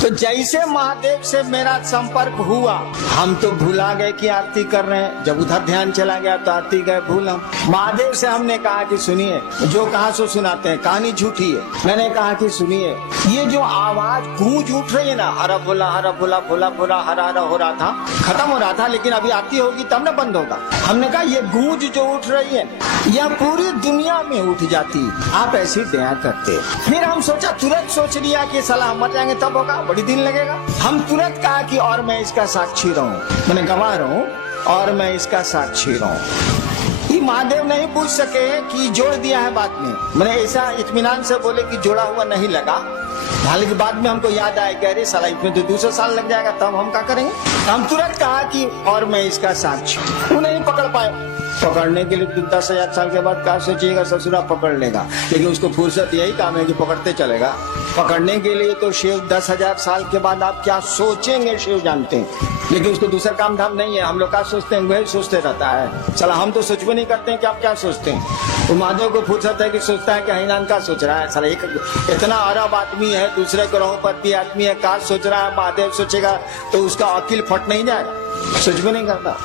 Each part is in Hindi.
तो जैसे महादेव से मेरा संपर्क हुआ, हम तो भुला गए कि आरती कर रहे हैं। जब उधर ध्यान चला गया तो आरती गए भूल हम। महादेव से हमने कहा कि सुनिए, जो कहा सो सुनाते हैं, कहानी झूठी है। मैंने कहा कि सुनिए, ये जो आवाज गूंज उठ रही है ना, हरा भोला भोला भोला हरा हरा हो रहा था, खत्म हो रहा था, लेकिन अभी आरती होगी तब ना बंद होगा। हमने कहा ये गूंज जो उठ रही है यह पूरी दुनिया में उठ जाती, आप ऐसी दया करते। फिर हम सोचा, तुरंत सोच लिया कि साला मर जाएंगे तब होगा, बड़ी दिन लगेगा। हम तुरंत कहा कि और मैं इसका साक्षी रहूं, मैंने गवाह रहूं और मैं इसका साक्षी रहूं। ये महादेव नहीं पूछ सके कि जोड़ दिया है बाद में। मैंने ऐसा इत्मीनान से बोले कि जोड़ा हुआ नहीं लगा। हालांकि बाद में हमको याद आया कि अरे साला इसमें तो 200 साल लग जाएगा, तब हम क्या करेंगे। हम तुरंत कहा कि और मैं इसका साक्षी। वो नहीं पकड़ पाए। पकड़ने के लिए 10,000 साल के बाद क्या सोचिएगा, ससुरा पकड़ लेगा, लेकिन उसको फुर्सत यही काम है कि पकड़ते चलेगा। पकड़ने के लिए तो शिव 10,000 साल के बाद आप क्या सोचेंगे शिव जानते हैं, लेकिन उसको दूसरा काम धाम नहीं है। हम लोग क्या सोचते हैं वही सोचते रहता है। चला हम तो सोच भी नहीं करते हैं कि आप क्या सोचते हैं। तो महादेव को फुर्सत है कि सोचता है कि हईनान का सोच रहा है। साला एक इतना अरब आदमी है, दूसरे ग्रहों पर भी आदमी है, का सोच रहा है। महादेव सोचेगा तो उसका अकिल फट नहीं जाएगा, सोच भी नहीं करता।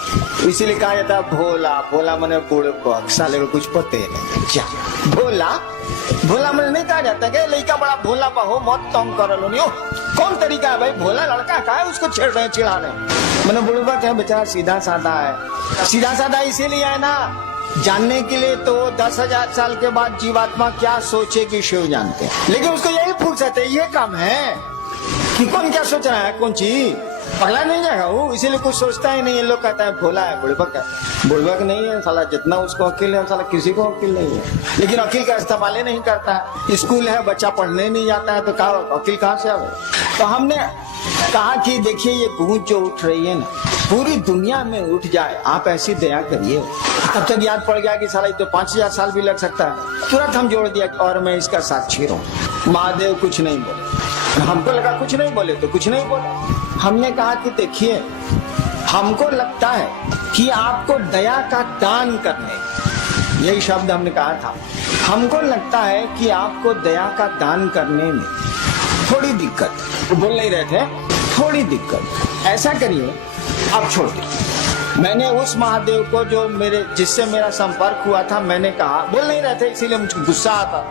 इसीलिए कहा जाता है भोला भोला मने बूढ़ बक, साले को कुछ पते नहीं। भोला भोला मैंने नहीं कहा जाता कि लड़का बड़ा भोला हो, मत तंग कर लो। कौन तरीका है भाई, भोला लड़का का है, उसको छेड़ रहे चिढ़ा रहे। मैंने बुढ़बा क्या बेचारा सीधा साधा है। सीधा साधा इसीलिए है ना, जानने के लिए तो 10,000 साल के बाद जीवात्मा क्या सोचेगी शिव जानते हैं, लेकिन उसको यही फुर्सत है, ये काम है कि कौन क्या सोच रहा है, कौन चीज पगला नहीं जाएगा वो, इसीलिए कुछ सोचता ही नहीं है। लोग कहता है भोला है, बुड़बक है। बुड़बक नहीं है साला, जितना उसको अकील है साला किसी को अकील नहीं है, लेकिन अकील का इस्तेमाल नहीं करता है। स्कूल है, बच्चा पढ़ने नहीं जाता है, तो कहा अकील कहाँ से आवे। तो हमने कहा कि देखिए ये गूंज जो उठ रही है ना, पूरी दुनिया में उठ जाए, आप ऐसी दया करिए। तब तक याद पड़ गया कि साला तो 5,000 साल भी लग सकता है। तुरंत हम जोड़ दिया और मैं इसका साक्षी रहूं। महादेव कुछ नहीं बोले, हमको लगा कुछ नहीं बोले तो कुछ नहीं बोले। हमने कहा कि देखिए, हमको लगता है कि आपको दया का दान करने, यही शब्द हमने कहा था, हमको लगता है कि आपको दया का दान करने में थोड़ी दिक्कत, वो बोल नहीं रहे थे, थोड़ी दिक्कत। ऐसा करिए, आप छोड़ दीजिए। मैंने उस महादेव को जो जिससे मेरा संपर्क हुआ था, मैंने कहा, बोल नहीं रहे थे इसीलिए मुझको गुस्सा आता,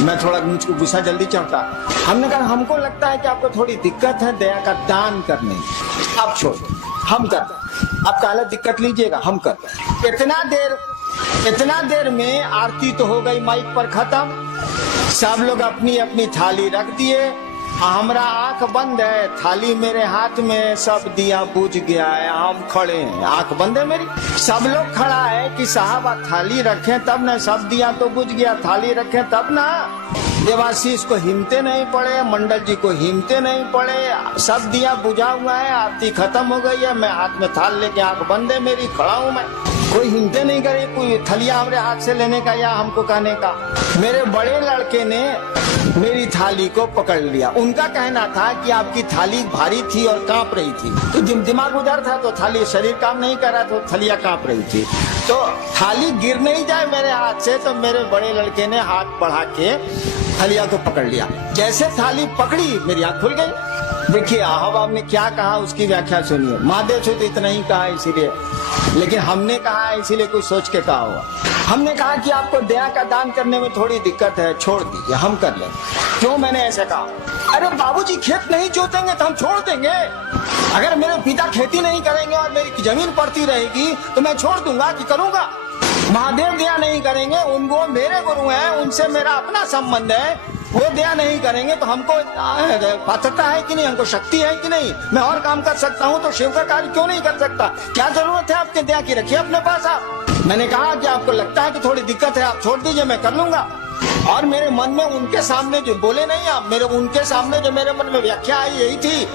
मुझको गुस्सा जल्दी चढ़ता। हमने कहा हमको लगता है कि आपको थोड़ी दिक्कत है दया का दान करने, आप छोड़, हम कर, आप काला दिक्कत लीजिएगा, हम कर। इतना देर में आरती तो हो गई माइक पर खत्म। सब लोग अपनी अपनी थाली रख दिए, हमारा आंख बंद है, थाली मेरे हाथ में, सब दिया बुझ गया है, हम खड़े हैं, आंख बंद है मेरी। सब लोग खड़ा है कि साहब आप थाली रखें तब ना, सब दिया तो बुझ गया, थाली रखें तब ना। देवाशीष को हिम्मते नहीं पड़े, मंडल जी को हिम्मते नहीं पड़े, सब दिया बुझा हुआ है, आरती खत्म हो गई है, मैं हाथ में थाल लेके, आंख बंद है मेरी, खड़ा हूँ मैं। कोई हिम्मते नहीं करे कोई थलिया हमारे हाथ से लेने का या हमको कहने का। मेरे बड़े लड़के ने मेरी थाली को पकड़ लिया। उनका कहना था कि आपकी थाली भारी थी और कांप रही थी, तो दिमाग उधर था तो थाली, शरीर काम नहीं कर रहा तो थलिया कांप रही थी, तो थाली गिर नहीं जाए मेरे हाथ से, तो मेरे बड़े लड़के ने हाथ बढ़ा के थलिया को पकड़ लिया। जैसे थाली पकड़ी मेरी आंख खुल गई। देखिए अहबाब ने क्या कहा उसकी व्याख्या सुनिए। महादेव से तो इतना ही कहा इसीलिए, लेकिन हमने कहा इसीलिए कुछ सोच के कहा हुआ। हमने कहा कि आपको दया का दान करने में थोड़ी दिक्कत है, छोड़ दीजिए, हम कर लेंगे। क्यों मैंने ऐसा कहा? अरे बाबूजी खेत नहीं जोतेंगे तो हम छोड़ देंगे। अगर मेरे पिता खेती नहीं करेंगे और मेरी जमीन पड़ती रहेगी तो मैं छोड़ दूंगा कि करूंगा? महादेव दया नहीं करेंगे, उनको मेरे गुरु हैं, उनसे मेरा अपना संबंध है, वो दया नहीं करेंगे तो हमको पात्रता है कि नहीं, हमको शक्ति है कि नहीं, मैं और काम कर सकता हूँ तो शिव का कार्य क्यों नहीं कर सकता? क्या जरूरत है आपके दया की, रखिए अपने पास आप। मैंने कहा कि आपको लगता है कि थोड़ी दिक्कत है, आप छोड़ दीजिए, मैं कर लूंगा। और मेरे मन में उनके सामने जो बोले नहीं आप, उनके सामने जो मेरे मन में व्याख्या आई यही थी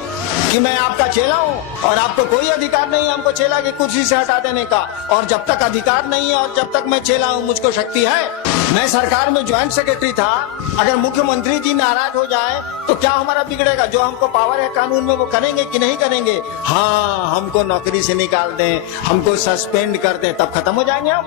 कि मैं आपका चेला हूँ और आपको कोई अधिकार नहीं है हमको चेला की कुर्सी से हटा देने का, और जब तक अधिकार नहीं है और जब तक मैं चेला हूँ मुझको शक्ति है। मैं सरकार में ज्वाइंट सेक्रेटरी था, अगर मुख्यमंत्री जी नाराज हो जाए तो क्या हमारा बिगड़ेगा? जो हमको पावर है कानून में वो करेंगे कि नहीं करेंगे? हाँ, हमको नौकरी से निकाल दें, हमको सस्पेंड कर दें, तब खत्म हो जाएंगे हम।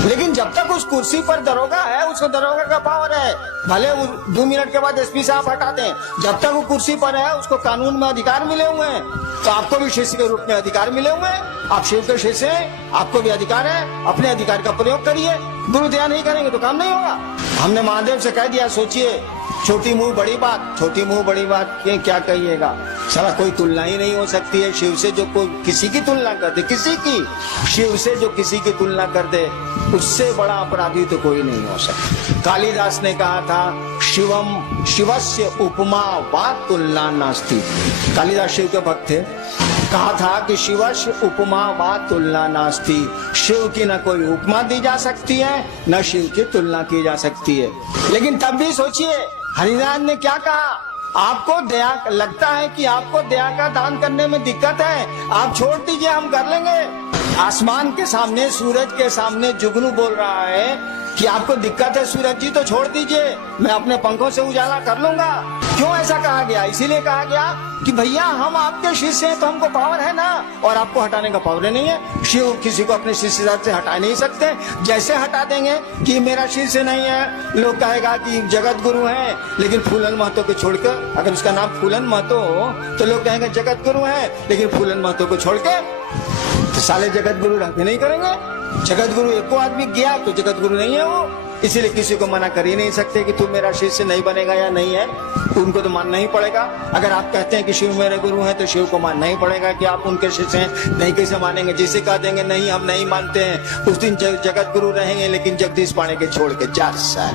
लेकिन जब तक उस कुर्सी पर दरोगा है, उसको दरोगा का पावर है, भले वो 2 मिनट के बाद एसपी साहब हटा दें, जब तक वो कुर्सी पर है उसको कानून में अधिकार मिले हुए हैं। तो आपको भी शिष्य के रूप में अधिकार मिले हुए हैं, आप शिव के शिष्य हैं, आपको भी अधिकार है, अपने अधिकार का प्रयोग करिए। गुरु दया नहीं करेंगे तो काम नहीं होगा। हमने महादेव से कह दिया, सोचिए, छोटी मुंह बड़ी बात, छोटी मुंह बड़ी बात के क्या कहिएगा, साला कोई तुलना ही नहीं हो सकती है शिव से। जो कोई किसी की तुलना कर दे, किसी की, शिव से जो किसी की तुलना कर दे, उससे बड़ा अपराधी तो कोई नहीं हो सकता। कालिदास ने कहा था, शिवम शिवस्य उपमा वा तुलना नास्ति। कालिदास शिव के भक्त थे, कहा था कि शिवस्य उपमा वा तुलना नास्ति। शिव की न कोई उपमा दी जा सकती है, न शिव की तुलना की जा सकती है। लेकिन तब भी सोचिए, हरिनाथ ने क्या कहा, आपको दया लगता है कि आपको दया का दान करने में दिक्कत है, आप छोड़ दीजिए, हम कर लेंगे। आसमान के सामने, सूरज के सामने जुगनू बोल रहा है कि आपको दिक्कत है सूरज जी, तो छोड़ दीजिए, मैं अपने पंखों से उजाला कर लूंगा। क्यों ऐसा कहा गया? इसीलिए कहा गया कि भैया हम आपके शिष्य हैं तो हमको पावर है ना, और आपको हटाने का पावर नहीं है। शिव किसी को अपने शिष्य से हटा नहीं सकते। जैसे हटा देंगे कि मेरा शिष्य नहीं है, लोग कहेगा कि जगत गुरु है, लेकिन फूलन महतो को छोड़कर, अगर उसका नाम फूलन महतो हो तो लोग कहेंगे जगत गुरु है, लेकिन फूलन महतो को छोड़ के तो साले जगत गुरु रहते नहीं करेंगे। जगत गुरु एको आदमी गया तो जगत गुरु नहीं है वो। इसीलिए किसी को मना कर ही नहीं सकते कि तू मेरा शिष्य नहीं बनेगा या नहीं है, उनको तो मानना ही पड़ेगा। अगर आप कहते हैं कि शिव मेरे गुरु हैं तो शिव को मानना ही पड़ेगा कि आप उनके शिष्य हैं। नहीं कैसे मानेंगे? जिसे कह देंगे नहीं हम नहीं मानते हैं, उस दिन जगत गुरु रहेंगे, लेकिन जगदीश पाणे के छोड़ के 4 साल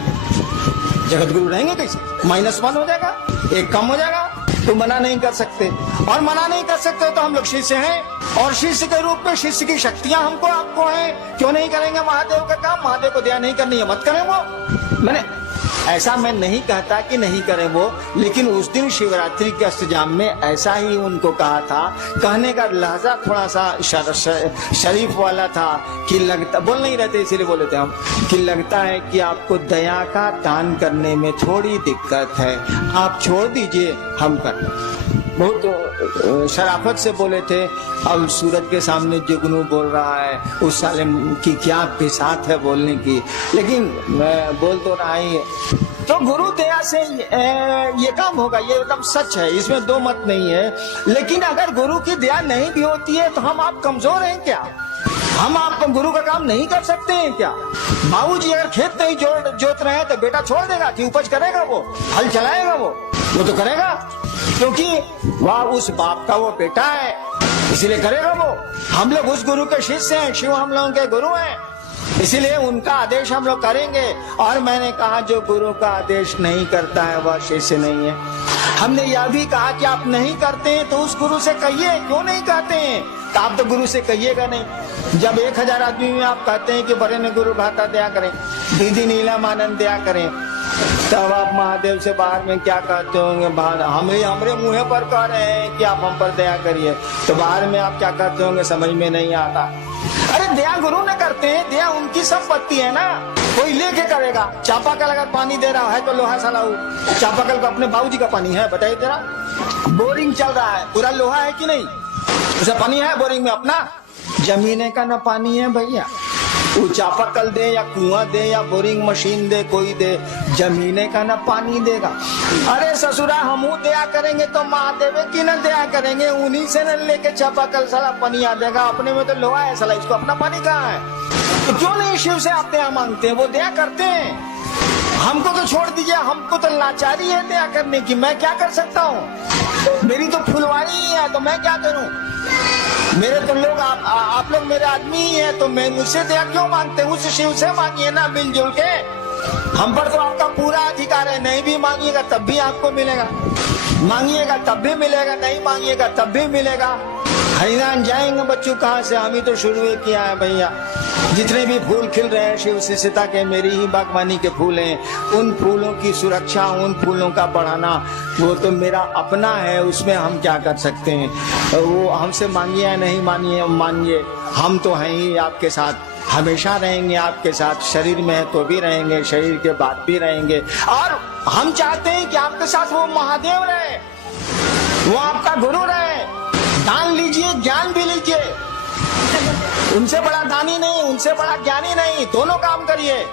जगत गुरु रहेंगे कैसे? -1 हो जाएगा, 1 कम हो जाएगा। तो मना नहीं कर सकते, और मना नहीं कर सकते तो हम लोग शिष्य हैं, और शिष्य के रूप में शिष्य की शक्तियां हमको आपको हैं। क्यों नहीं करेंगे महादेव का काम? महादेव को दया नहीं करनी है, मत करें वो। मैंने ऐसा मैं नहीं कहता कि नहीं करें वो, लेकिन उस दिन शिवरात्रि के अष्टजाम में ऐसा ही उनको कहा था। कहने का लहजा थोड़ा सा शरीफ वाला था कि लगता, बोल नहीं रहते इसीलिए बोले थे हम, कि लगता है कि आपको दया का दान करने में थोड़ी दिक्कत है, आप छोड़ दीजिए, हम कर लें। बहुत शराफत से बोले थे। अब सूरज के सामने जुगनू बोल रहा है, उस साले की क्या बिसात है बोलने की, लेकिन मैं बोल तो रहा ही। तो गुरु दया से ये काम होगा, ये एकदम सच है, इसमें 2 मत नहीं है। लेकिन अगर गुरु की दया नहीं भी होती है तो हम आप कमजोर हैं क्या? हम आप गुरु का काम नहीं कर सकते हैं क्या? बाबूजी अगर खेत नहीं जोत रहे हैं तो बेटा छोड़ देगा कि उपज करेगा? वो हल चलाएगा, वो तो करेगा, क्योंकि वह उस बाप का वो बेटा है, इसीलिए करेगा वो। हम लोग उस गुरु के शिष्य हैं, शिव हम लोगों के गुरु हैं, इसीलिए उनका आदेश हम लोग करेंगे। और मैंने कहा जो गुरु का आदेश नहीं करता है वह शिष्य नहीं है। हमने यह भी कहा कि आप नहीं करते हैं तो उस गुरु से कहिए, क्यों नहीं कहते हैं? तो आप तो गुरु से कहिएगा नहीं। जब 1000 आदमी में आप कहते हैं कि बड़े ने गुरु भाता दया करें, दीदी नीलम आनंद दया करें, तब आप महादेव से बाहर में क्या कहते होंगे? बाहर हमरे मुंह पर कह रहे हैं कि आप हम पर दया करिए, तो बाहर में आप क्या कहते होंगे? समझ में नहीं आता। अरे दया गुरु न करते हैं, दया उनकी संपत्ति है ना, कोई लेके करेगा। चापाकल अगर पानी दे रहा है तो लोहा सलाऊ, चापाकल को अपने बाबूजी का पानी है, बताइए जरा। बोरिंग चल रहा है, पूरा लोहा है कि नहीं? उसे पानी है बोरिंग में अपना? जमीने का न पानी है भैया। वो चापाकल दे या कुआं दे या बोरिंग मशीन दे, कोई दे, जमीने का न पानी देगा। अरे ससुरा हम दया करेंगे तो महादेव की न दया करेंगे, उन्हीं से न लेके चापाकल साला पानी आ देगा। अपने में तो लोहा है साला, इसको अपना पानी कहाँ है? तो क्यों नहीं शिव से आप दया मांगते हैं? वो दया करते हैं। हमको तो छोड़ दीजिए, हमको तो लाचारी है दया करने की, मैं क्या कर सकता हूँ? मेरी तो फुलवारी ही है, तो मैं क्या करूँ? मेरे तो लोग आप लोग मेरे आदमी ही हैं, तो मैं मुझसे दया क्यों मांगते हैं? उस शिव से मांगिए ना मिलजुल के। हम पर तो आपका पूरा अधिकार है, नहीं भी मांगिएगा तब भी आपको मिलेगा, मांगिएगा तब भी मिलेगा, नहीं मांगिएगा तब भी मिलेगा। हरिनाम जाएंगे बच्चों कहाँ से? हम ही तो शुरू किया है भैया। जितने भी फूल खिल रहे हैं शिव शिष्यता के, मेरी ही बागवानी के फूल हैं। उन फूलों की सुरक्षा, उन फूलों का बढ़ाना वो तो मेरा अपना है, उसमें हम क्या कर सकते हैं? वो हमसे मांगिए या नहीं मानिए, हम तो हैं ही आपके साथ, हमेशा रहेंगे आपके साथ। शरीर में है तो भी रहेंगे, शरीर के बाद भी रहेंगे। और हम चाहते हैं कि आपके साथ वो महादेव रहे, वो आपका गुरु रहे। दान लीजिए, ज्ञान भी लीजिए। उनसे बड़ा दानी नहीं, उनसे बड़ा ज्ञानी नहीं, दोनों काम करिए।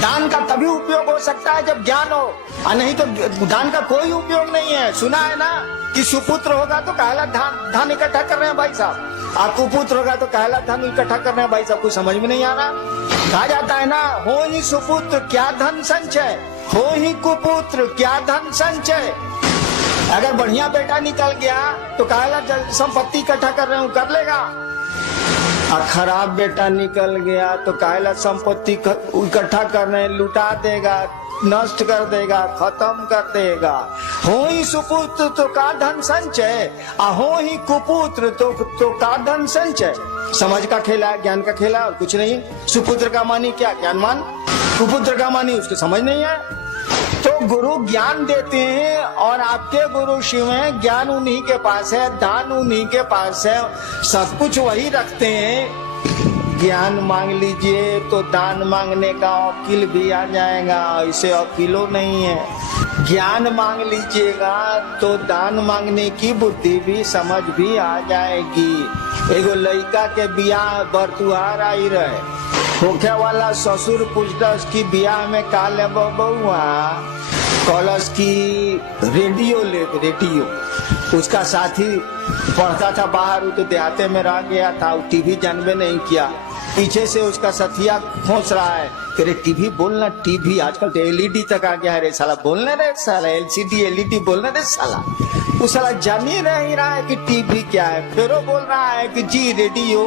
दान का तभी उपयोग हो सकता है जब ज्ञान हो, और नहीं तो दान का कोई उपयोग नहीं है। सुना है ना कि सुपुत्र होगा तो कहला धान इकट्ठा कर रहे हैं भाई साहब, और कुपुत्र होगा तो कहला धन इकट्ठा कर रहे हैं भाई साहब। कुछ समझ में नहीं आ रहा। कहा जाता है ना, हो ही सुपुत्र क्या धन संचय, हो ही कुपुत्र क्या धन संचय। अगर बढ़िया बेटा निकल गया तो कहला संपत्ति इकट्ठा कर रहे हूं, कर लेगा, और खराब बेटा निकल गया तो कहला संपत्ति इकट्ठा कर रहे हैं, लुटा देगा, नष्ट कर देगा, खत्म कर देगा। हो ही सुपुत्र तो का धन संचय, हो ही कुपुत्र तो का धन संचय। समझ का खेला है, ज्ञान का खेला और कुछ नहीं। सुपुत्र का मानी क्या, ज्ञानवान। कुपुत्र का मानी उसको समझ नहीं है। तो गुरु ज्ञान देते हैं और आपके गुरु शिव हैं, ज्ञान उन्हीं के पास है, दान उन्हीं के पास है, सब कुछ वही रखते हैं। ज्ञान मांग लीजिए तो दान मांगने का वकील भी आ जाएगा, ऐसे वकीलों नहीं है। ज्ञान मांग लीजिएगा तो दान मांगने की बुद्धि भी समझ भी आ जाएगी। एगो लड़का के बियाह बरतुहार आई रहे, होखे वाला ससुर पूछलस की बियाह में का ले बउआ, कॉलस की रेडियो ले, रेडियो। उसका साथी पढ़ता था बाहर, वो तो देहाते में रह गया था, वो टीवी जानबे नहीं किया। पीछे से उसका सथिया खोस रहा है, तेरे टीवी बोलना, टीवी आजकल तो एलईडी तक आ गया है रे साला, बोलने रे साला, एलसीडी एलईडी बोलने रे साला। वो साला जान ही नहीं रहा है कि टीवी क्या है, फिर वो बोल रहा है कि जी रेडियो।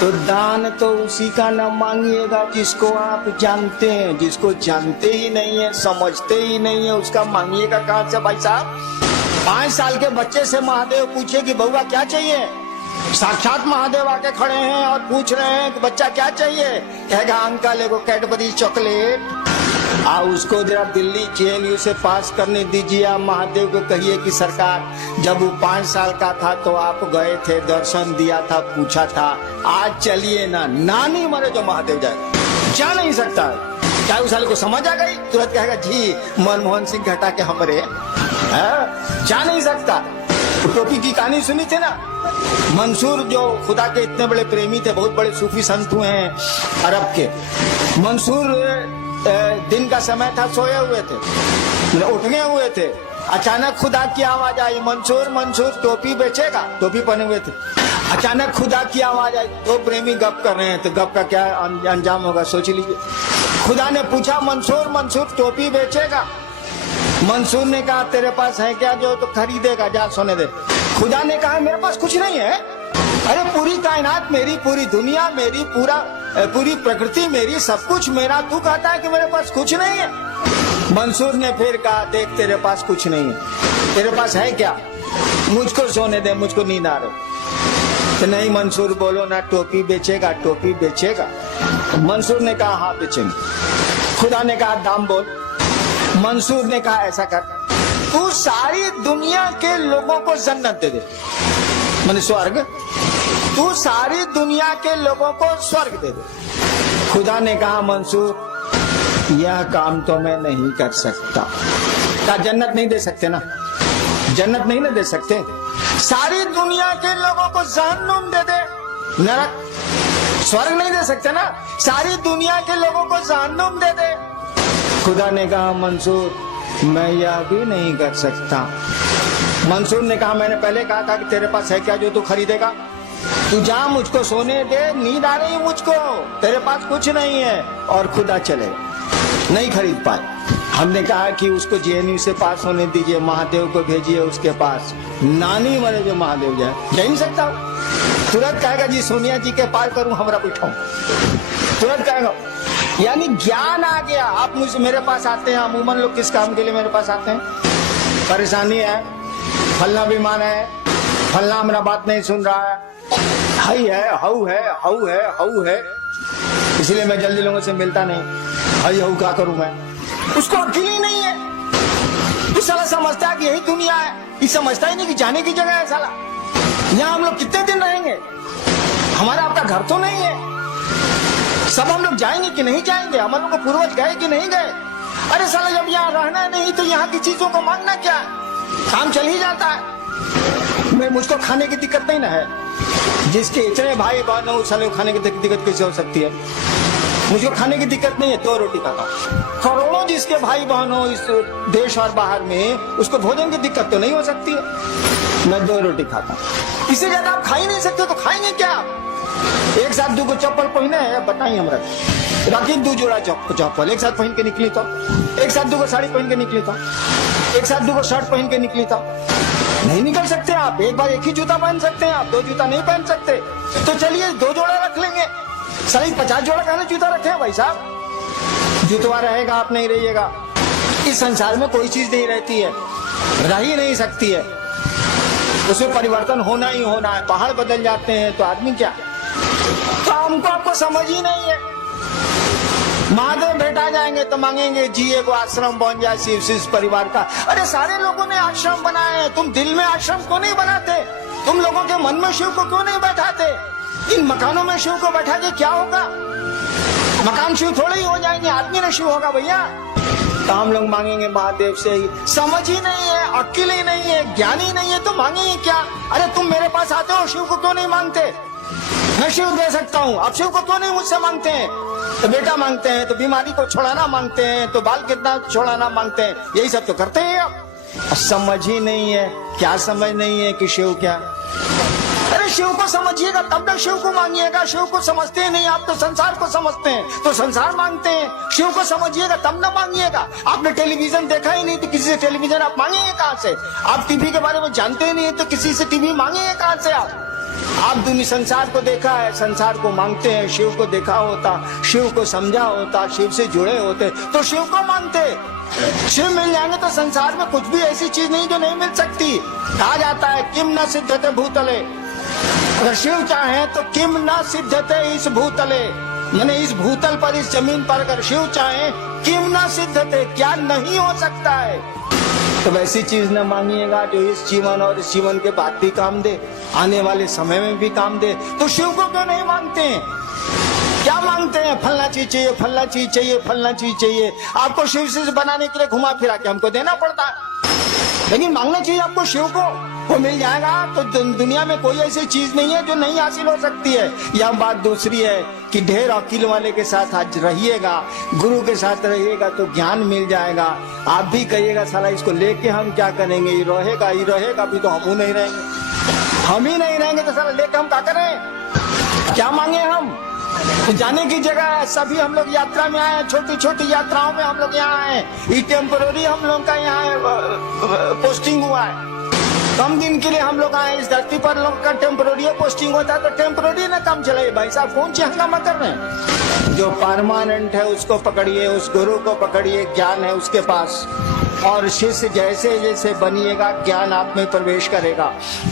तो दान तो उसी का न मांगिएगा जिसको आप जानते हैं, जिसको जानते ही नहीं है, समझते ही नहीं है, उसका मांगिएगा कहाँ से भाई साहब। 5 साल के बच्चे से महादेव पूछे कि बउआ क्या चाहिए, साक्षात महादेव आके खड़े हैं और पूछ रहे हैं कि बच्चा क्या चाहिए, कहेगा अंकल एगो कैडबरी चॉकलेट। उसको जरा दिल्ली जेएनयू से पास करने दीजिए। आप महादेव को कहिए कि सरकार जब वो 5 साल का था तो आप गए थे, दर्शन दिया था, पूछा था, आज चलिए ना, नानी मरे जो महादेव जाएगा, जा नहीं सकता। क्या उस साल को समझ आ गई, तुरंत कहेगा जी मनमोहन सिंह घटा के हमरे, जा नहीं सकता। टोपी की कहानी सुनी थी ना, मंसूर जो खुदा के इतने बड़े प्रेमी थे, बहुत बड़े सूफी संत हुए हैं अरब के। मंसूर दिन का समय था, सोए हुए थे, उठने हुए थे, अचानक खुदा की आवाज आई, मंसूर मंसूर टोपी बेचेगा, टोपी पहने हुए थे। अचानक खुदा की आवाज आई, दो प्रेमी गप कर रहे हैं, तो गप का क्या अंजाम होगा सोच लीजिए। खुदा ने पूछा मंसूर मंसूर टोपी बेचेगा। मंसूर ने कहा तेरे पास है क्या जो तो खरीदेगा, जा सोने दे। खुदा ने कहा मेरे पास कुछ नहीं है, अरे पूरी कायनात मेरी, पूरी दुनिया मेरी, पूरी प्रकृति मेरी, सब कुछ मेरा, तू कहता है कि मेरे पास कुछ नहीं है। मंसूर ने फिर कहा देख तेरे पास कुछ नहीं है, तेरे पास है क्या, मुझको सोने दे, मुझको नींद आ रही। तो नहीं मंसूर बोलो ना, टोपी बेचेगा, टोपी बेचेगा। मंसूर ने कहा हाँ बेचेंगे। खुदा ने कहा दाम बोल। मंसूर ने कहा ऐसा कर, तू सारी दुनिया के लोगों को जन्नत दे दे, माने स्वर्ग, तू सारी दुनिया के लोगों को स्वर्ग दे दे। खुदा ने कहा मंसूर यह काम तो मैं नहीं कर सकता। क्या जन्नत नहीं दे सकते ना, जन्नत नहीं ना दे सकते, सारी दुनिया के लोगों को जहन्नुम दे दे, नरक, स्वर्ग नहीं दे सकते ना, सारी दुनिया के लोगों को जहन्नुम दे दे। खुदा ने कहा मंसूर मैं यह भी नहीं कर सकता। मंसूर ने कहा मैंने पहले कहा था कि तेरे पास है क्या जो तू खरीदेगा, तू जा मुझको सोने दे, नींद आ रही मुझको, तेरे पास कुछ नहीं है। और खुदा चले नहीं खरीद पाए। हमने कहा कि उसको जेएनयू से पास होने दीजिए, महादेव को भेजिए उसके पास, नानी मरे जो महादेव जाए, जा नहीं सकता। तुरंत कहेगा जी सोनिया जी के पार करूं, हमरा बैठाऊं, तुरंत कहेगा। यानी ज्ञान आ गया। आप मुझसे मेरे पास आते हैं, अमूमन लोग किस काम के लिए मेरे पास आते हैं, परेशानी है, फलना बीमार है, फलना मेरा बात नहीं सुन रहा है, हई है, हऊ है, हऊ है, हऊ है, इसलिए मैं जल्दी लोगों से मिलता नहीं, हई हऊ क्या करूं मैं, उसको अकेले ही नहीं है। इस साला समझता है कि यही दुनिया है, ये समझता ही नहीं कि जाने की जगह है। साला यहाँ हम लोग कितने दिन रहेंगे, हमारा आपका घर तो नहीं है, सब हम लोग जाएंगे कि नहीं जाएंगे, हम लोग को पूर्वज गए कि नहीं गए। अरे साला जब यहाँ रहना नहीं तो यहाँ की चीजों को मांगना क्या, काम चल ही जाता है। मुझको खाने की दिक्कत नहीं ना है। जिसके इतने भाई बहन हो साले खाने की दिक्कत कैसे हो सकती है? मुझे खाने की दिक्कत नहीं है, 2 रोटी खाता हूँ। करोड़ों जिसके भाई बहन हो इस देश और बाहर में, उसको भोजन की दिक्कत तो नहीं हो सकती है। मैं 2 रोटी खाता हूँ, इससे ज्यादा आप खा ही नहीं सकते, तो खाएंगे क्या? एक साथ 2 चप्पल पहने है, बताइए हमरा राखी 2 जोड़ा चप्पल एक साथ पहन के निकली तो, एक साथ 2 साड़ी पहन के निकली तो, एक साथ 2 शर्ट पहन के निकली तो नहीं निकल सकते आप। एक बार एक ही जूता पहन सकते हैं आप, 2 जूता नहीं पहन सकते। तो चलिए 2 जोड़ा रख लेंगे, सारी 50 जोड़ा कहने जूता रखे हैं भाई साहब। जूतवा रहेगा, आप नहीं रहिएगा। इस संसार में कोई चीज नहीं रहती है, रह ही नहीं सकती है, उसमें परिवर्तन होना ही होना है। पहाड़ बदल जाते हैं तो आदमी क्या? तो हमको आपको समझ ही नहीं है। महादेव भेटा जाएंगे तो मांगेंगे जिए को आश्रम बन जाए शिव परिवार का। अरे सारे लोगों ने आश्रम बनाए हैं, तुम दिल में आश्रम क्यों नहीं बनाते? तुम लोगों के मन में शिव को क्यों नहीं बैठाते? इन मकानों में शिव को बैठा के क्या होगा? मकान शिव थोड़े ही हो जाएंगे, आदमी ने शिव होगा भैया। तो हम लोग मांगेंगे महादेव से ही। समझ ही नहीं है, अक्ल ही नहीं है, ज्ञान ही नहीं है, तो मांगेंगे क्या? अरे तुम मेरे पास आते हो, शिव को क्यों नहीं मांगते? मैं शिव दे सकता हूँ, आप शिव को क्यों नहीं मुझसे मांगते हैं? तो बेटा मांगते हैं, तो बीमारी को छोड़ाना मांगते हैं, तो बाल कितना छोड़ाना मांगते हैं, यही सब तो करते हैं आप। समझ ही नहीं है, क्या समझ नहीं है कि शिव क्या? अरे शिव को समझिएगा तब ना शिव को मांगिएगा। शिव को समझते ही नहीं आप, तो संसार को समझते हैं तो संसार मांगते हैं। शिव को समझिएगा तब ना मांगिएगा। आपने टेलीविजन देखा ही नहीं तो किसी से टेलीविजन आप मांगेंगे कहाँ से? आप टीवी के बारे में जानते ही नहीं तो किसी से टीवी मांगेंगे कहाँ से आप दुनिया संसार को देखा है, संसार को मांगते हैं। शिव को देखा होता, शिव को समझा होता, शिव से जुड़े होते तो शिव को मांगते। शिव मिल जाएंगे तो संसार में कुछ भी ऐसी चीज नहीं जो नहीं मिल सकती। कहा जाता है किम न सिद्धते भूतले, अगर शिव चाहे तो किम न सिद्धते इस भूतले, यानी इस भूतल पर, इस जमीन पर अगर शिव चाहे, किम न सिद्धते, क्या नहीं हो सकता है? तो वैसी चीज न मांगिएगा जो इस जीवन और इस जीवन के बाद भी काम दे, आने वाले समय में भी काम दे। तो शिव को क्यों नहीं मांगते हैं? क्या मांगते हैं? फलना चीज चाहिए, फलना चीज चाहिए, फलना चीज चाहिए। आपको शिव से बनाने के लिए घुमा फिरा के हमको देना पड़ता है, लेकिन मांगना चाहिए आपको शिव को, वो मिल जाएगा। तो दुनिया में कोई ऐसी चीज नहीं है जो नहीं हासिल हो सकती है। यह बात दूसरी है कि ढेर अकील वाले के साथ आज रहिएगा, गुरु के साथ रहिएगा तो ज्ञान मिल जाएगा। आप भी कहिएगा साला इसको लेके हम क्या करेंगे, ये रहेगा भी तो हम नहीं रहेंगे, हम ही नहीं रहेंगे तो साला लेके हम क्या करें? क्या मांगे हम? जाने की जगह है, सभी हम लोग यात्रा में आए हैं, छोटी छोटी यात्राओं में हम लोग यहाँ आए हैं। ये टेम्पोररी हम लोग का यहाँ पोस्टिंग हुआ है, कम दिन के लिए हम लोग आए इस धरती पर। लोग का टेम्पोररी पोस्टिंग होता है तो टेम्पोररी ना काम चलाइए भाई साहब, कौन सी हंगामा कर रहे हैं? जो परमानेंट है उसको पकड़िए, उस गुरु को पकड़िए, ज्ञान है उसके पास। और शिष्य जैसे जैसे बनिएगा ज्ञान आप में प्रवेश करेगा।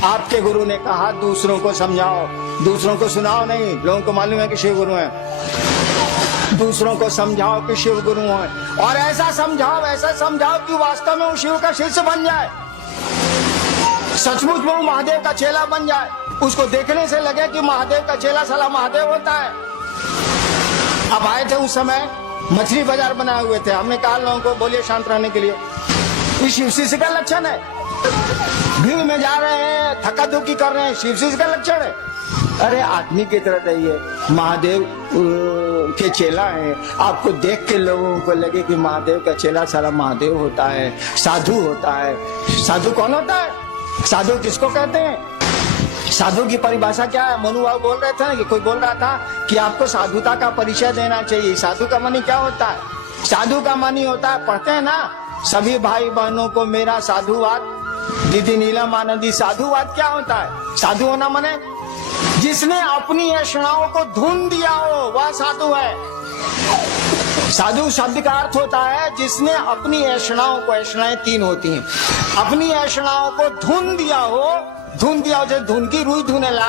आपके गुरु ने कहा दूसरों को समझाओ, दूसरों को सुनाओ नहीं। लोगों को मालूम है कि शिव गुरु हैं, दूसरों को समझाओ कि शिव गुरु हैं, और ऐसा समझाओ कि वास्तव में वो शिव का शिष्य बन जाए, सचमुच में वो महादेव का चेला बन जाए। उसको देखने से लगे कि महादेव का चेला साला महादेव होता है। अब आए थे उस समय, मछली बाजार बनाए हुए थे, हमने कहा लोगों को बोलिए शांत रहने के लिए, ये शिव का लक्षण है। भीड़ में जा रहे हैं, थका थुकी कर रहे हैं, शिव का लक्षण है। अरे आदमी की तरह रहिए, महादेव के चेला है। आपको देख के लोगों को लगे कि महादेव का चेला साला महादेव होता है, साधु होता है। साधु कौन होता है? साधु किसको कहते हैं? साधु की परिभाषा क्या है? मनु बाबू बोल रहे थे ना, कि कोई बोल रहा था कि आपको साधुता का परिचय देना चाहिए। साधु का मानी क्या होता है? साधु का मानी होता है, पढ़ते हैं ना सभी भाई बहनों को मेरा साधुवाद, दीदी नीलम आनंदी। साधुवाद क्या होता है? साधु होना माने जिसने अपनी ऐषणाओं को धुन दिया हो, वह साधु है। साधु शब्द का अर्थ होता है जिसने अपनी ऐषणाओं को, ऐषणाएं 3 होती हैं, अपनी ऐषणाओं को धुन दिया हो, जैसे धुन की रुई धुनेला,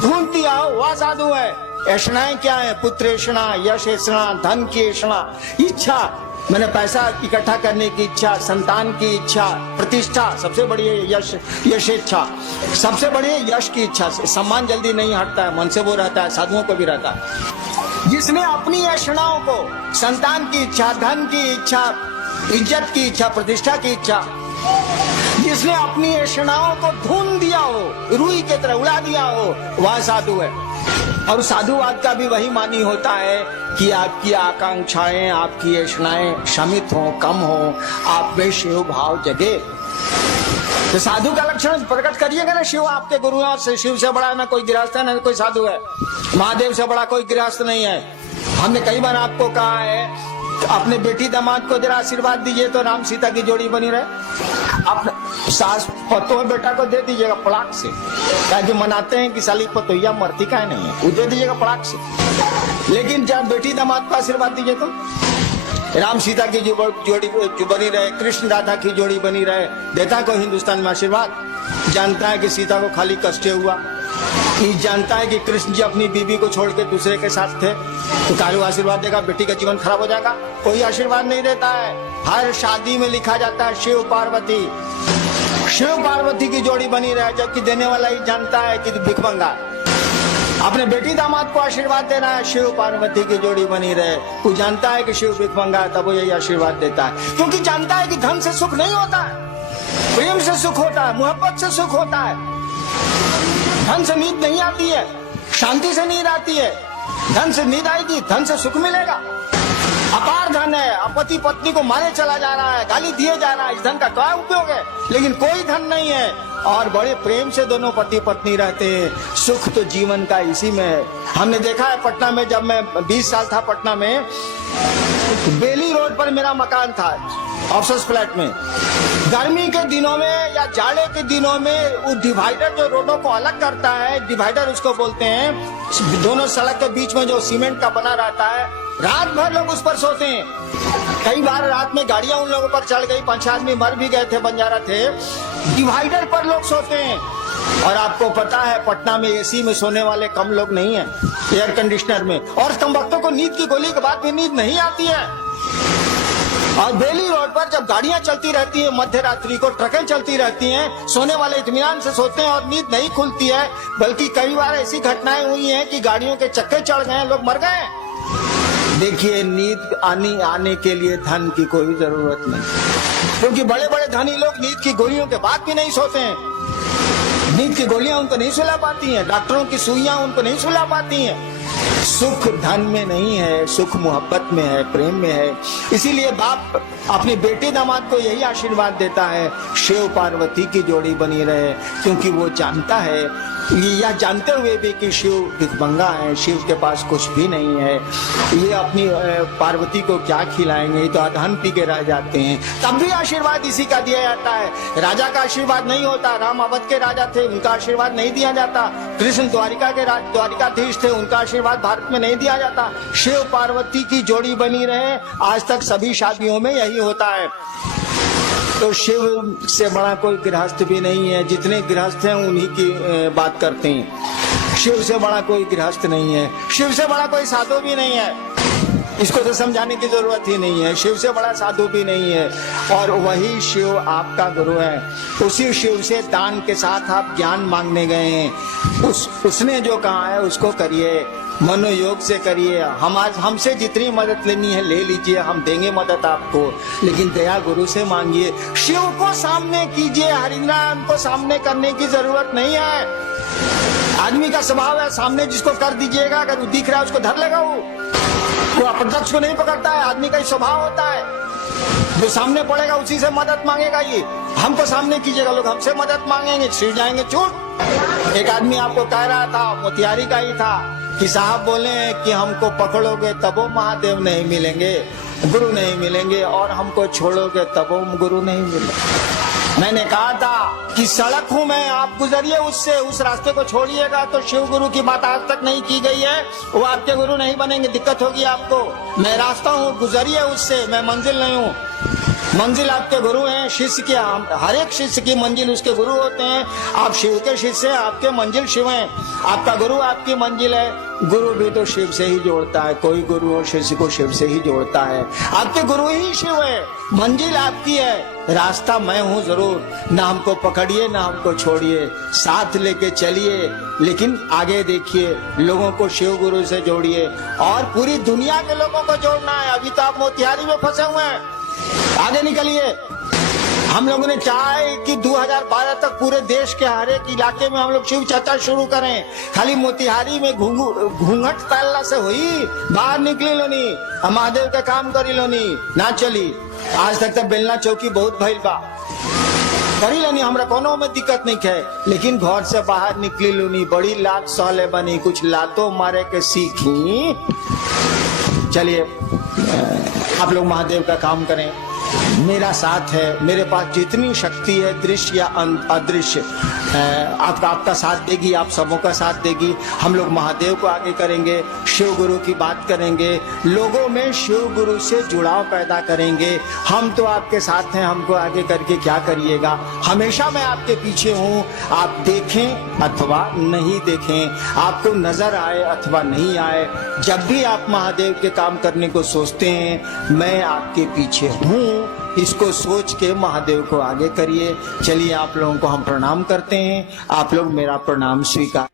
धुन दिया हो, वह साधु है। ऐषणाएं क्या है? पुत्र ऐषणा, यश ऐषणा, धन की ऐषणा, इच्छा मैंने पैसा इकट्ठा करने की इच्छा, संतान की इच्छा, प्रतिष्ठा, सबसे बड़ी है यश इच्छा, सबसे बड़ी है यश की इच्छा। सम्मान जल्दी नहीं हटता है, मन से वो रहता है, साधुओं को भी रहता है। जिसने अपनी ऐषणाओं को, संतान की इच्छा, धन की इच्छा, इज्जत की इच्छा, प्रतिष्ठा की इच्छा, जिसने अपनी ऐशनाओं को धून दिया हो, रुई की तरह उड़ा दिया हो, वह साधु है। और साधुवाद का भी वही मानी होता है कि आपकी आकांक्षाएं, आपकी ऐशनाएं शमित हो, कम हो, आप में शिव भाव जगे। तो साधु का लक्षण प्रकट करिएगा ना। शिव आपके गुरु हैं और शिव से बड़ा ना कोई गृहस्थ है ना कोई साधु है। महादेव से बड़ा कोई गृहस्थ नहीं है। हमने कई बार आपको कहा है अपने बेटी दामाद को जरा आशीर्वाद दीजिए तो राम सीता की जोड़ी बनी रहे। अपने सास पतोह बेटा को दे दीजिएगा पड़ाक से, ताकि मनाते हैं कि साली पतोहिया मरती का नहीं है, वो दे दीजिएगा पड़ाक से। लेकिन जब बेटी दामाद को आशीर्वाद दीजिए तो राम सीता की जोड़ी बनी रहे, कृष्ण राधा की जोड़ी बनी रहे। देता को हिंदुस्तान में आशीर्वाद। जानता है कि सीता को खाली कष्ट हुआ, जानता है कि कृष्ण जी अपनी बीबी को छोड़ के दूसरे के साथ थे, तो कालू आशीर्वाद देगा बेटी का जीवन खराब हो जाएगा? कोई आशीर्वाद नहीं देता है। हर शादी में लिखा जाता है शिव पार्वती की जोड़ी बनी रहे, जबकि देने वाला ही जानता है कि भिखमंगा। अपने बेटी दामाद को आशीर्वाद देना है शिव पार्वती की जोड़ी बनी रहे। वो जानता है कि शिव भिखमंगा है, तब वो यही आशीर्वाद देता है, क्योंकि जानता है कि धन से सुख नहीं होता है, प्रेम से सुख होता है, मोहब्बत से सुख होता है। धन से नींद नहीं आती है, शांति से नींद आती है। धन से नींद आएगी, धन से सुख मिलेगा। अपार धन है, अब पति पत्नी को मारे चला जा रहा है, गाली दिए जा रहा है, इस धन का क्या उपयोग है? लेकिन कोई धन नहीं है और बड़े प्रेम से दोनों पति पत्नी रहते हैं। सुख तो जीवन का इसी में है। हमने देखा है पटना में, जब मैं 20 साल था पटना में, बेली रोड पर मेरा मकान था, ऑफिस फ्लैट में। गर्मी के दिनों में या जाड़े के दिनों में वो डिवाइडर जो रोडों को अलग करता है, डिवाइडर उसको बोलते हैं, दोनों सड़क के बीच में जो सीमेंट का बना रहता है, रात भर लोग उस पर सोते हैं। कई बार रात में गाड़ियां उन लोगों पर चढ़ गई, 5 आदमी मर भी गए थे, बंजारा थे। डिवाइडर पर लोग सोते हैं। और आपको पता है पटना में एसी में सोने वाले कम लोग नहीं है, एयर कंडीशनर में। और कम वक्तों को नींद की गोली के बाद भी नींद नहीं आती है। और बेली रोड पर जब गाड़ियां चलती रहती है, मध्य रात्रि को ट्रकें चलती रहती हैं, सोने वाले इत्मीनान से सोते हैं और नींद नहीं खुलती है। बल्कि कई बार ऐसी घटनाएं हुई हैं कि गाड़ियों के चक्के चढ़ गए, लोग मर गए। देखिए, नींद आने के लिए धन की कोई जरूरत नहीं, क्योंकि बड़े बड़े धनी लोग नींद की गोलियों के बाद भी नहीं सोते हैं। नींद की गोलियां उनको नहीं सुला पाती हैं, डॉक्टरों की सुइयां उनको नहीं सुला पाती हैं। सुख धन में नहीं है, सुख मोहब्बत में है, प्रेम में है। इसीलिए बाप अपनी बेटे दामाद को यही आशीर्वाद देता है, शिव पार्वती की जोड़ी बनी रहे, क्योंकि वो जानता है, यह जानते हुए भी कि शिव भिखमंगा है, शिव के पास कुछ भी नहीं है, ये अपनी पार्वती को क्या खिलाएंगे, ये तो अधन पी के रह जाते हैं। तब भी आशीर्वाद इसी का दिया जाता है। राजा का आशीर्वाद नहीं होता। राम अवध के राजा थे, उनका आशीर्वाद नहीं दिया जाता। कृष्ण द्वारिकाधीश थे, उनका आशीर्वाद भारत में नहीं दिया जाता। शिव पार्वती की जोड़ी बनी रहे, आज तक सभी शादियों में यही होता है। तो शिव से बड़ा कोई गृहस्थ भी नहीं है। जितने गृहस्थ हैं उन्हीं की बात करते हैं। शिव से बड़ा कोई गृहस्थ नहीं है, शिव से बड़ा कोई साधु भी नहीं है। इसको तो समझाने की जरूरत ही नहीं है। शिव से बड़ा साधु भी नहीं है, और वही शिव आपका गुरु है। उसी शिव से दान के साथ आप ज्ञान मांगने गए हैं। उसने जो कहा है उसको करिए, मनोयोग से करिए। हमसे जितनी मदद लेनी है ले लीजिए, हम देंगे मदद आपको, लेकिन दया गुरु से मांगिए। शिव को सामने कीजिए, हरिनाम को सामने करने की जरूरत नहीं है। आदमी का स्वभाव है, सामने जिसको कर दीजिएगा, अगर वो दिख रहा है उसको धर लेगा। वो अप्रत्यक्ष को नहीं पकड़ता है, आदमी का ही स्वभाव होता है। जो सामने पड़ेगा उसी से मदद मांगेगा। ये हमको सामने कीजिएगा, लोग हमसे मदद मांगेंगे, छिड़ जाएंगे चूट। एक आदमी आपको कह रहा था, मोतिहारी का ही था, कि साहब बोले कि हमको पकड़ोगे तबो महादेव नहीं मिलेंगे, गुरु नहीं मिलेंगे, और हमको छोड़ोगे तबो गुरु नहीं मिलेंगे। मैंने कहा था कि सड़क हूं मैं, आप गुजरिए उससे, उस रास्ते को छोड़िएगा तो शिव गुरु की बात आज तक नहीं की गई है, वो आपके गुरु नहीं बनेंगे, दिक्कत होगी आपको। मैं रास्ता हूँ, गुजरिए उससे, मैं मंजिल नहीं हूँ। मंजिल आपके गुरु हैं, शिष्य की, हर एक शिष्य की मंजिल उसके गुरु होते हैं। आप शिव के शिष्य हैं, आपके मंजिल शिव हैं। आपका गुरु आपकी मंजिल है। गुरु भी तो शिव से ही जोड़ता है, कोई गुरु और शिष्य को शिव से ही जोड़ता है। आपके गुरु ही शिव है, मंजिल आपकी है, रास्ता मैं हूँ जरूर। ना हमको पकड़िए ना हमको छोड़िए, साथ लेके चलिए, लेकिन आगे देखिए, लोगों को शिव गुरु से जोड़िए और पूरी दुनिया के लोगों को जोड़ना है। अभी तो आप मोतिहारी में फंसे हुए हैं, आगे निकलिए। हम लोगों ने चाहे कि 2012 तक पूरे देश के हर एक इलाके में हम लोग शिव चर्चा शुरू करें। खाली मोतिहारी में घूंघट पैलना से हुई, बाहर निकली लोनी, महादेव का काम करी लोनी ना चली। आज तक बेलना चौकी बहुत भइल बा, करी लोनी, हमरा कोनो में दिक्कत नहीं है, लेकिन घर से बाहर निकली लोनी, बड़ी लात सहले बनी, कुछ लातों मारे के सीखी। चलिए आप लोग महादेव का काम करें, मेरा साथ है, मेरे पास जितनी शक्ति है दृश्य या अदृश्य आपका साथ देगी, आप सबों का साथ देगी। हम लोग महादेव को आगे करेंगे, शिव गुरु की बात करेंगे, लोगों में शिव गुरु से जुड़ाव पैदा करेंगे। हम तो आपके साथ हैं, हमको आगे करके क्या करिएगा, हमेशा मैं आपके पीछे हूँ। आप देखें अथवा नहीं देखें, आपको नजर आए अथवा नहीं आए, जब भी आप महादेव के काम करने को सोचते हैं मैं आपके पीछे हूँ, इसको सोच के महादेव को आगे करिए। चलिए आप लोगों को हम प्रणाम करते हैं, आप लोग मेरा प्रणाम स्वीकार।